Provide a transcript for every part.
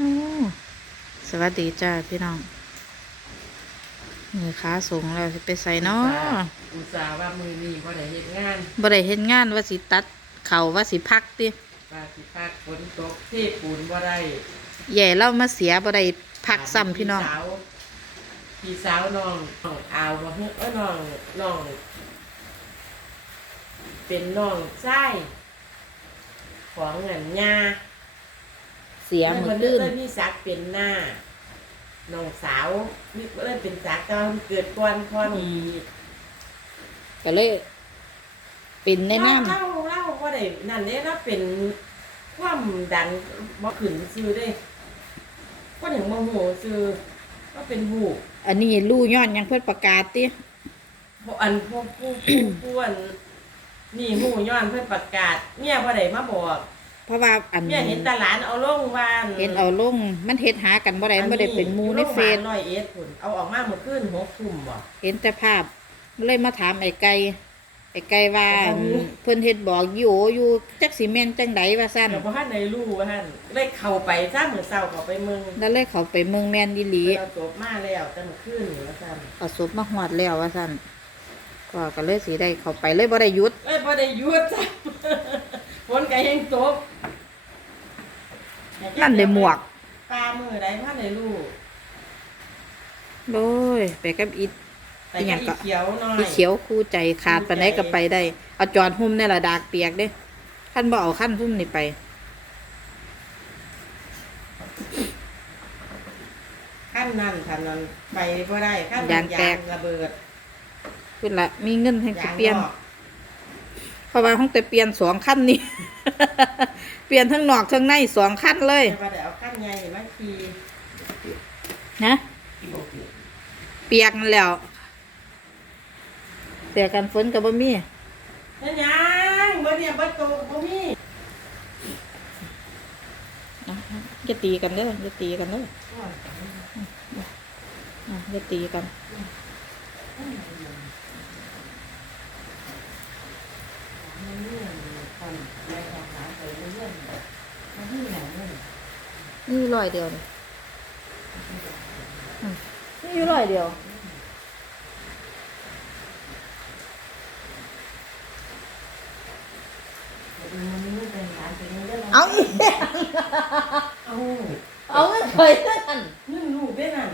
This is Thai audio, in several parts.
โอ้สวัสดีจ้าพี่น้องมือขาสูงแล้วสิไปใส่เนาะอุตส่าห์ว่ามือนี้บ่ได้เฮ็ดงานบ่ได้เห็นงานว่าสิตัด เข่าว่าสิพักติว่าสิพักฝนตกเทปูนบ่ได้แย่เล่ามาเสียบ่ได้พักซ้ำพี่น้องสาวพี่สาวน้องน้องอาวบ่ฮู้เอ้อน้องน้อง เป็นน้องชายของเงินย่า เสียมือเพิ่ตื้นเลยมีศักดิ์เป็นหน้าน้องสาวนี่เลยเป็นศักดิ์ตอนเกิดก่อนพ่อหนีก็เลย เป็นในน้เล่าเล่าว่าได้นั่นเนี่ยเราเป็นความดันบ่ขึ้นซื้อได้ก็ถึงโมโหซื้อก็เป็นหูำอันนี้ลู่ย้อนยังเพิ่นประกาศติพวกอันพวกผู้ผู้ผู้อันนี่หูย้อนเพื่อนประกาศเมียบ่ได้มาบอก เพราะว่าอันเมียเห็นตาหลานเอาลงวานเห็นเอาลงมันเฮ็ดหากันบ่ได้มันบ่ได้เป็นหมู่ในเฟซร้อยเอ็ดพุ่นเอาออกมาเมื่อคืนหกทุ่มบ่เห็นแต่ภาพเลยมาถามไอ้ไก่ไอ้ไก่ว่าแต่บ่มีเพิ่นเฮ็ดบอกอยู่โออยู่จักสิแม่นจังใดว่าซั่นเดี๋ยวบ่ทันได้รู้ว่าหั่นเลยเข้าไปซ่ามื้อเช้าเข้าไปเมืองแล้วเลยเขาไปเมืองแม่นอีหลีเราจบมาแล้วแต่เมื่อคืนนี่ว่าซั่นเอาศพมาหอดแล้วว่าซั่นก็ก็เลยสิได้เขาไปเลยบ่ได้หยุดเอ้ยบ่ได้หยุดจ้ะฝนก็ยังตก นั่นได้หมวก ปลามือได้พันได้รู้โดยไปกับอีแต่อีหยัก็งอีก็ เขียวหน่อย อีเขียวคู่ใจขาดปานใดก็ไปได้ เอาจอดหุ่มในละดากเปียกเด้คันบ่เอาคันหุ่มนี่ไป ขั้นนั้นขั้นนั้นไปบ่ได้ขั้นยางแตก ระเบิดพุ่นละมีเงินให้สิยางเปลี่ยนนอก เพราะว่าห้องแต่เปลี่ยนสองคันนี่ เปลี่ยนทั้งนอกทั้งในสองคันเลยแต่ว่าได้เอาขั้นใหญ่มาขี่นะเปียกนั่นแล้วแต่กันฝนกับบ่มีนั่นยังบ่เนี่ยบ่โตบ่มีอะอย่าตีกันเด้ออย่าตีกันเด้ออะอย่าตีกัน นี่ร้อยเดียวนี่อืมนี่ร้อยเดียว เอาอีกเอาเอาเงินเคยนั่นเงินลูกได้นั่น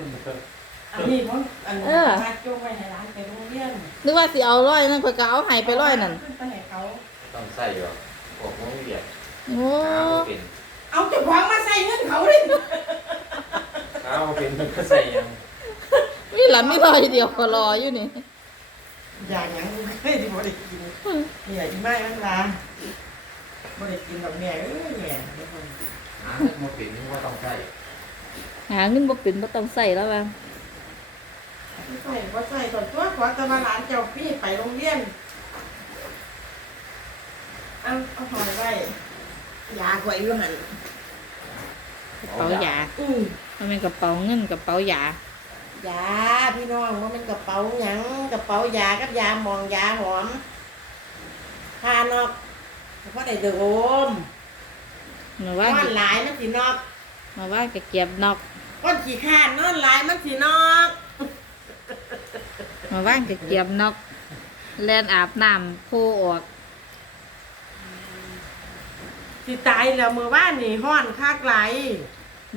อันนี้เพราะอันเออมาโจงไว้ให้ร้านไปโรงเรียนนึกว่าสิเอาร้อยนั่นข่อยก็เอาให้ไปร้อยนั่นขึ้นไปให้เขาต้องใส่หรอกพวกมึงเบียดโอ้ หาบ่เป็น เอาเจ้าของมาใส่เงินเขาดิหาบ่เป็นมันก็ใส่ยังนี่หละไม่ร้อยเดียวก็รออยู่นี่อย่างหยังเคยที่บ่ได้กินเนี่ยอีไม้มันลาบ่ได้กินดอกแม่เอ้ยแม่เดี๋ยวก่อนหาบ่เป็นมึงก็ต้องใส่หาเงินบ่เป็นบ่ต้องใส่แล้วว่าไม่ใส่บ่ใส่ตอนตัวขอแตะวันหลานเจ้าพี่ไปโรงเรียนเอาเอาหอยไว้ ยาไว้อยู่หั่นกระเป๋ายาอือมันเป็นกระเป๋าเงินกระเป๋ายายาพี่น้องว่ามันกระเป๋าหยังกระเป๋ายากับยาหมองยาหอมพานอกเพราะได้เดือมเมื่อว่านอนหลายมันสินอกเมื่อว่านก็เก็บนอกก้นขี้ข้านนอนหลายมันสินอกเมื่อว่านก็เก็บนอกแล่นอาบน้ำโพออก สิตายแล้วมือว่านนี่ห้อนคักไหลาย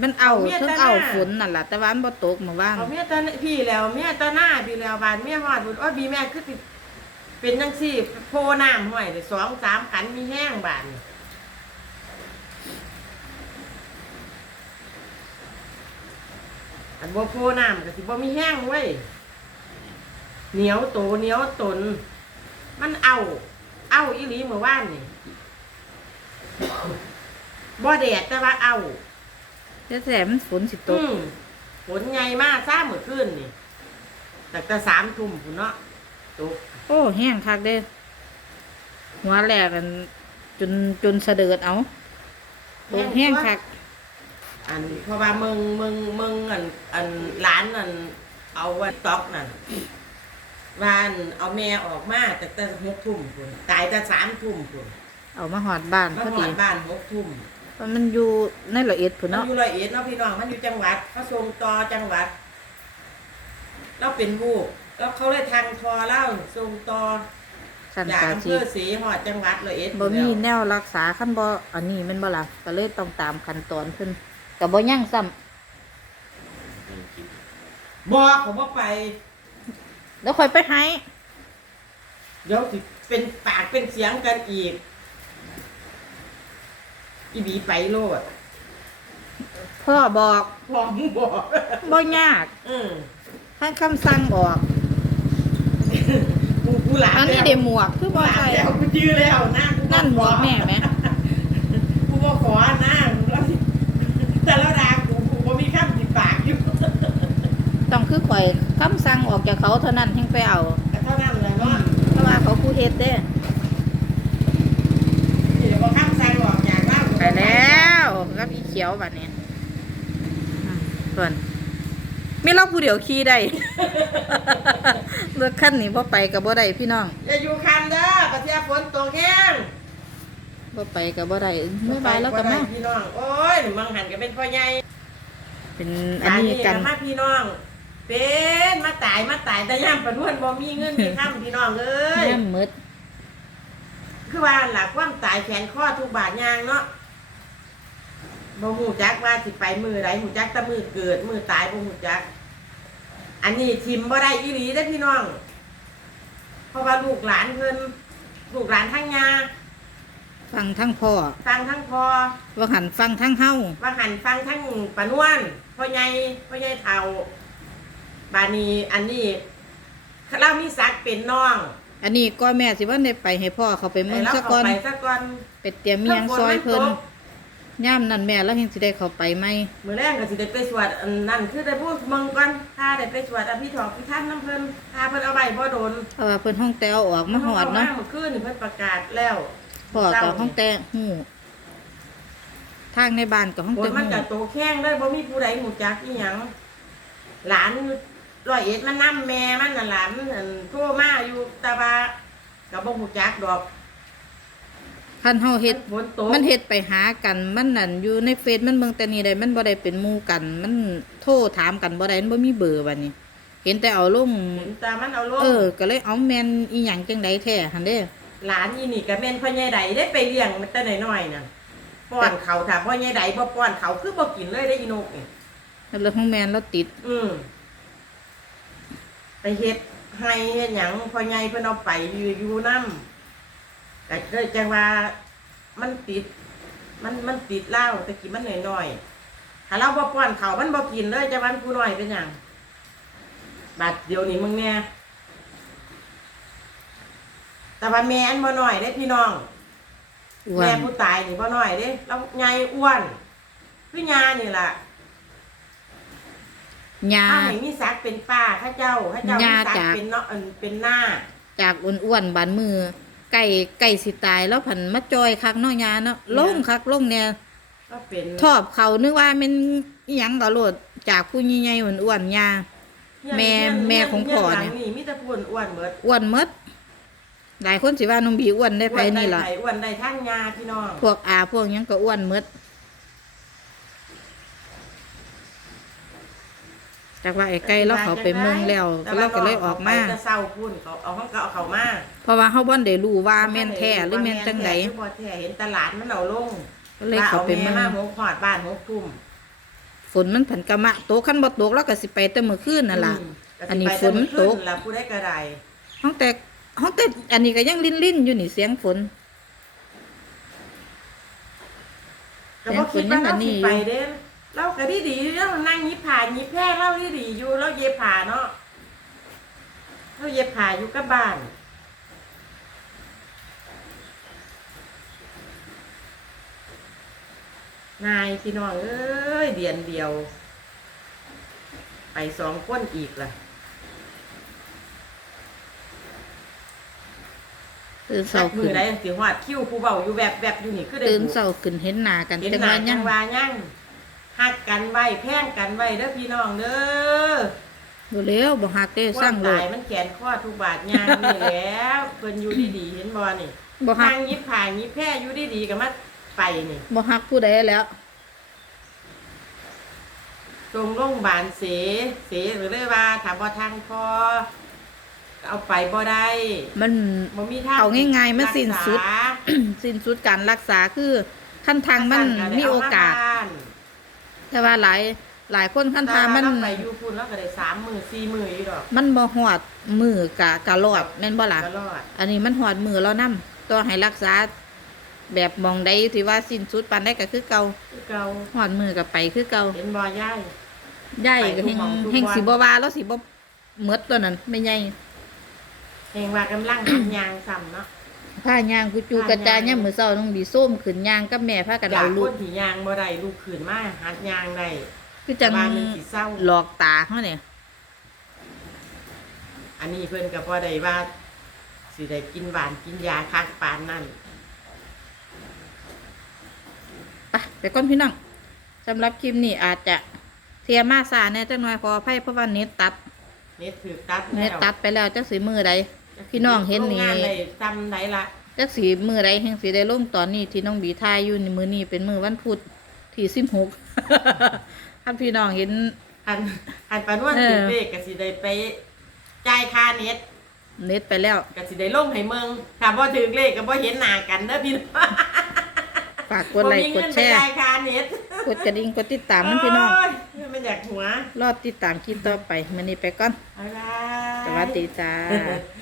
มันเอาเอาเมียเทั้งแต่หน้าเอาฝนนั่นล่ะแต่ว่ามันบ่ตกเมื่อวานเอาเมียตาพี่แล้วเมียตาหน้าพี่แล้วบานเมียหอดบุญว่าบีแม่คือสิเป็นจังซี่โพน้ำห้อยเลยสองสามขันมีแห้งบานอันบ่โพน้ำก็สิบ่มีแห้งเว้ยเหนียวโตเหนียวตน มันเอา เอาอีหลีเมื่อวานนี่ บ่แดดแต่ว่าเอาแต่แต่มันฝนสิตอืกมฝนไงมากซ่าเมื่อคืนนี่แต่แต่สามทุ่มพุ่นเนาะตกโอ้แห้งคักเด้อหัวแหลกกันจนจนสะเดิดเอาตกแห้งคัก อันเพราะว่ามึงมึงมึงอัน อันร้านอัน เอาไว้ต็อกนั่นว่าอันเอาแม่ออกมาแต่แต่หกทุ่มพุ่นตายแต่สามทุ่มพุ่น เอามาหอดบ้านมาพอหอดีดบ้านหกทุ่มว่ามันอยู่ในละเอียดพุ่นมันเนาะอยู่ร้อยเอ็ดเนาะพี่น้องมันอยู่จังหวัดเขาส่งต่อจังหวัด เราเป็นลูกแล้วเขาเลยทางทอเล่าส่งต่อสันจากกาอำเภสิอศรีหอดจังหวัดร้อยเอ็ดบ่มีแนวรักษาขั้นบ่อันนี้แมันบ่ล่ะก็เลยต้องตามขั้นตอนเพิ่นก็บ่ยั่งซ้ำบอกผมว่าไป แล้วค่อยไปให้เดี๋ยวสิเป็นปากเป็นเสียงกันอีก อีบีไปโลดพ่อบอกพร้อมบอกบ่ยากอืมท่านคำสั่งออก กูกูหลานอันนี้เดหมวกคือบ่หลานใส่แล้วกูจื้อแล้วหน้ากูนั่นหมวกแม่ไหมกูบ่ขอหน้าแล้วสิแต่แล้วดากูกูบ่มีคำติดปากอยู่ต้องคือข่อยคำสั่งออกจากเขาเท่านั้นถึงไปเอาแต่เท่านั้นเลยเนาะเพราะว่าเขาผู้เฮ็ดเด้ เดี๋ยวบ่คำสั่งออกจากบ้าน ไปแล้วกับอีเขียวบัดนี้อืมส่วนมีเราผู้เดียวขี่ได้รถคันนี้บ่ไปก็บ่ได้พี่น้องอย่าอยู่คันเด้อประเทศฝนตกแห้งบ่ไปก็บ่ได้ไม่ไปแล้วก็บ่มาได้พี่น้องโอ้ยมังหันก็เป็นพ่อใหญ่เป็นอันนี้กันมาพี่น้องเป็นมาตายมาตายแต่ย่ำประนวนบ่มีเงินมีค่ำพี่น้องเอ้ยย่ำมืดคือว่าหลักความตายแขนข้อทุกบาทยางเนาะ บ่หูจักว่าสิไปมือใดหูจักแต่มือเกิดมือตายบ่หูจัก อันนี้ทิมบ่ได้อีหลีเด้อพี่น้อง เพราะว่าลูกหลานเพิ่นลูกหลานทั้งยาฟังทั้งพ่อฟังทั้งพอว่าหันฟังทั้งเฮาว่าหันฟังทั้งปานวนพ่อใหญ่พ่อใหญ่เฒ่าบานี้อันนี้เรามีศักดิ์เป็นน้องอันนี้ก็แม่สิว่าได้ไปให้พ่อเขาไปเมืองให้เราซะเข้าก่อนไปซะก่อนไปเตรียมเมียงซอยเพิ่น ย่ามนั่นแม่แล้วเฮงสิได้เข้าไปไหมมื้อแรกก็สิได้ไปสวดอันนั่นคือได้พูดเมืองก่อนถ้าได้ไปสวดอภิธรรมพิธานน้ำเพิ่นถ้าเพิ่นเอาไว้บ่โดนเพราะว่าเพิ่นห้องแต่เอาออกมาหอดเนาะเมื่อคืนนี่เพิ่นประกาศแล้วพ่อกับห้องแต่หูทางในบ้านกับห้องฝแต่นมันหูก็โตแข้งเลยบ่มีผู้ใดฮู้จักอีหยังหลานร้อยเอ็ดมันนํแม่มันน่ะหลานมันอั่นโทรมาอยู่แต่ว่าก็บ่ฮู้จักดอก คันเฮาเฮ็ดฝนตกมันเฮ็ดไปหากัน มันนั่นอยู่ในเฟซมันเบิ่งแต่นี่ได้มันบ่ได้เป็นหมู่กัน มันโทรถามกันบ่ได้มันบ่มีเบอร์บัดนี้ เห็นแต่เอาลงเห็นตามันเอาลงเออ ก็เลยเอาแม่นอีหยังจังไดแท้หั่นเด้หลานอีนี่ก็แม่นพ่อใหญ่ใดได้ไปเลี้ยงมันแต่น้อยๆน่ะป้อนเขาถ้าพ่อใหญ่ใดบ่ป้อนเขาคือบ่กินเลยได้อีนกนี่แล้วของแม่นเราติด อืมไปเฮ็ดให้เฮ็ดหยังพ่อใหญ่เพิ่นเอาไปอยู่อยู่นำ แต่เคยจังว่ามันติด มันมันติดเหล้าแต่กินมันน้อยๆถ้าเราบ่ป้อนเขามันบ่กินเลยจะวันผู้น้อยเป็นหยังบาดเดี๋ยวนี้มึงแน่แต่ว่าแม่อันบ่น้อยเด้พี่น้องอ้วแม่นผู้ตายนี่บ่น้อยเด้เราใหญ่อ้วนคือยานี่ล่ะยาถ้าไหนมีสักเป็นป้าข้าเจ้าข้าเจ้ามียาสักจากเป็นเนาะอันเป็นหน้า จากอ้วนๆบานมือ ไก่ไก่สิตายแล้วผันมาจอยคักเนาะยาเนาะลงคักลงเนี่ยก็เป็นชอบเขานึกว่ามันอิหยังตลอดจากผู้ใหญ่ๆอ้วนๆยา แม่แม่ของพ่อเนี่ย นี่มีแต่พูนอ้วนเบิดอ้วนหมดหลายคนสิว่านุ่มบีอ้วนได้ไปนี่ล่ะอ้วได้ไผอ้วนได้ท่านยาพี่น้องพวกอาพวกหยังก็อ้วนหมด จากว่าไอ้ไก่เราเขาไปเมืองแล้วแต่เราก็เลยออกมาไปแต่เศร้าพุ่นเขาเอาเขาก็เอาเขามาเพราะว่าเขาบ่ได้รู้ว่าแม่นแท้หรือแม่นจังไดว่าแม่นแท้หรือบ่แท้เห็นตลาดมันเอาลงก็เลยเขาไปว่เมืแม่องมาหกขอดบ้านหกทุ่มฝนมันผันกะมะตกคันบ่ตกแล้วก็สิไปแต่มื้อคืนนั่นล่ะอืมก็สิอันนี้ไปฝนมันตกขึ้ล่ะผู้ได้กระไดห้องแต่ห้องแต่อันนี้ก็ยังลิ้นๆอยู่นี่เสียงฝนก็บ่คิดว่าแม่นฝนยังอัเรานนี้สิอยู่ไปเด้ เราก็ดีดีๆเรานั่งยิบผ่ายิบแพร่เราดีดีๆอยู่เราเย็บผ่าเนาะเราเย็บผ่าอยู่กับบ้านนายพี่น้องเอ้ยเดือนเดียว ไปสองคนอีกล่ะตื่นสัเช้ากมืขึ้อนได้สิหอดคิ้วผู้เบาอยู่แบบแบบอยู่นี่คือได้ตื่นบุเช้าขึ้นเห็นหน้ากันเห็นจังหน้าว่าจัยังงว่ายัง หักกันไว้แพงกันไว้เด้อพี่น้องเด้อบ่แล้วบ่ฮักเด้สร้างโลโลดตายมันแขนข้อทุกบาทยางนี่แหล้วเพิ่นอยู่ดีๆเห็นบ่นี่บ่ฮัทากงยิบผ่ายิบแพร่อยู่ดีๆกับมาไปนี่บ่ฮักผู้ใดแล้ว ตรงโรงพยาบาลเสเสหรือเลยว่าถามบ่ทางพอเอาไปบ่ได้มัน บ่มีทางเอาง่ายๆมันสิ้นสุด รักษา สิ้นสุดการรักษาคือขั้นทางมันมีโอกาส แต่ว่าหลายหลายคนขั้นทางมันถ้เรไปอยู่พุ่นแล้วก็ได้สามมือสี่มืออยู่ดอก มันบ่ฮอดมือกะกะรอดแม่นบ่ล่ะก็รอดอันนี้มันหอดมือเรานํต้องให้รักษา แบบมองได้ที่ว่าสิ้นสุดปานได้ก็คือเก่าคือเก่าหอดมือกับไปคือเก่าเห็นบ่ย่ายใหญ่ก็ไปทุแห่กงหม้องทุกแห่งวันสิบ่ว่าแล้วสิบ่หมดตัวนั้นไม่ใหญ่เฮงว่ากำลังหันยางซ้ำเนาะ ผ้ายางกูจูกระจายเนี่ยามมื้อเช้าต้องดีส้มขึ้นยางกับแม่พากันอยาเอากลูคกนที่ยางบ่ได้ลูกขืนมาหัดยางได้คือจังว่ามันสิเศร้า หลอกตาเฮาเนี่ยอันนี้เพิ่นก็บ่ได้ว่าสิได้กินหวานกินยาคักปานนั่น ไปไปก่อนพี่น้องสำหรับคลิปนี้อาจจะเทียมาซาแหน่จังหน่อยขออภัยเพราะว่าเน็ตตัดเน็ตถือตัดเน็ตตัดไปแล้วจักสิมือใด พี่น้องเห็นนี่ โรงงานได้จำได้ละจักสีมือใดแห่งสีได้ลงตอนนี้ที่น้องบีทายอยู่ในมือนี้เป็นมือวันพุธที่สิบหก ท่านพี่น้องเห็น อันอันปานวนเออถือเลขก็สิได้ไปจ่ายค่าเน็ตเน็ตไปแล้วก็สิได้ลงให้เมืองถ้าบ่ถือเลขก็บ่เห็นหน้ากันเด้อพี่น้องฝากกดไลค์บ่มีกเงิดนแชไปร์ จ่ายค่าเน็ตกดกระดิ่งกดติดตามมันพี่น้อง โยมันอยากหัวรอดติดตามคลิปต่อไปมันนี้ไปก่อน บ๊ายบาย สวัสดีจ้า Bye.